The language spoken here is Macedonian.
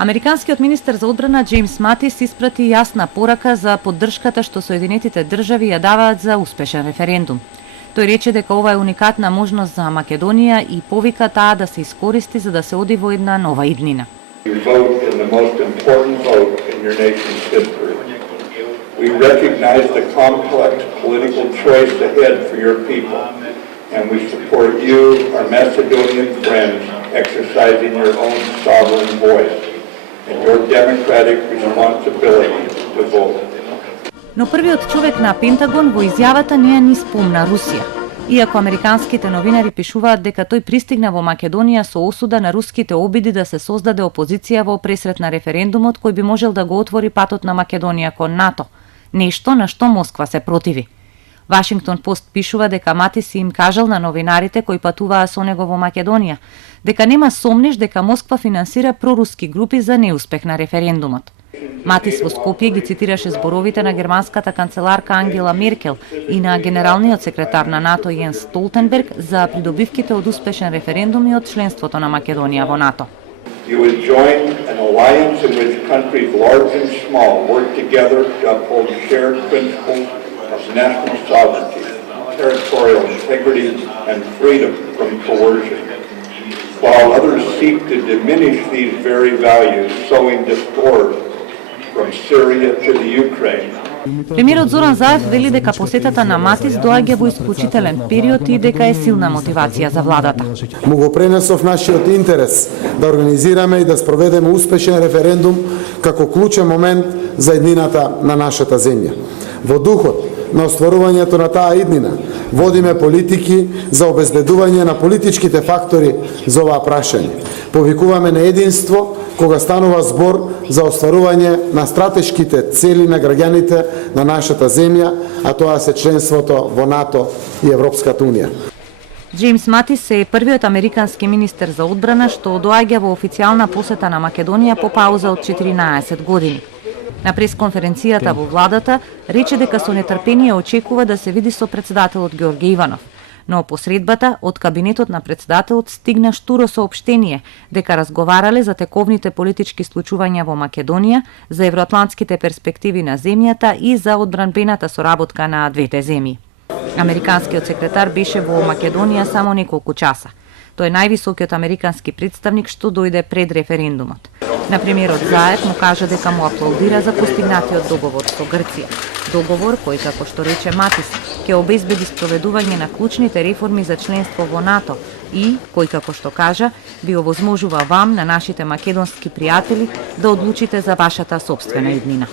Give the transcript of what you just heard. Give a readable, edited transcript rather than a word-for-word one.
Американскиот министер за одбрана Џејмс Матис испрати јасна порака за поддршката што Соединетите држави ја даваат за успешен референдум. Тој рече дека ова е уникатна можност за Македонија и повика таа да се искористи за да се оди во една нова иднина. We recognize the complex political choice ahead for your people, and we support you, our Macedonian friends, exercising your own sovereign voice and your democratic responsibility to vote. Но првиот човек на Пентагон во изјавата не ја ни спомна Русија. Иако американските новинари пишуваат дека тој пристигна во Македонија со осуда на руските обиди да се создаде опозиција во пресрет на референдумот кој би можел да го отвори патот на Македонија кон НАТО, нешто на што Москва се противи. Вашингтон Пост пишува дека Матис им кажал на новинарите кои патуваа со него во Македонија дека нема сомнеш дека Москва финансира проруски групи за неуспех на референдумот. Матис во Скопје ги цитираше зборовите на германската канцеларка Ангела Меркел и на генералниот секретар на НАТО Јенс Столтенберг за придобивките од успешен референдум и од членството на Македонија во НАТО. You would join an alliance in which countries large and small work together to uphold shared principles of national sovereignty, territorial integrity, and freedom from coercion, while others seek to diminish these very values, sowing discord from Syria to the Ukraine. Премиерот Зоран Заев вели дека посетата на Матис доаѓа во исклучителен период и дека е силна мотивација за владата. Му го пренесов нашиот интерес да организираме и да спроведеме успешен референдум како клучен момент за иднината на нашата земја. Во духот на остварувањето на таа иднина водиме политики за обезбедување на политичките фактори за оваа прашање. Повикуваме на единство кога станува збор за остварување на стратешките цели на граѓаните на нашата земја, а тоа се членството во НАТО и Европската унија. Џејмс Матис е првиот американски министер за одбрана што доаѓа во официјална посета на Македонија по пауза од 14 години. На пресконференцијата во владата рече дека со нетрпение очекува да се види со претседателот Ѓорѓе Иванов. Но по средбата од кабинетот на претседателот стигна штуро соопштение дека разговарале за тековните политички случувања во Македонија, за евроатлантските перспективи на земјата и за одбранбената соработка на двете земји. Американскиот секретар беше во Македонија само неколку часа. Тој е највисокиот американски представник што дојде пред референдумот. На премиерот Заев му кажа дека му аплаудира за постигнатиот договор со Грција. Договор кој, како што рече Матис, ќе обезбеди спроведување на клучните реформи за членство во НАТО и, кој, како што кажа, би овозможува вам, на нашите македонски пријатели, да одлучите за вашата сопствена иднина.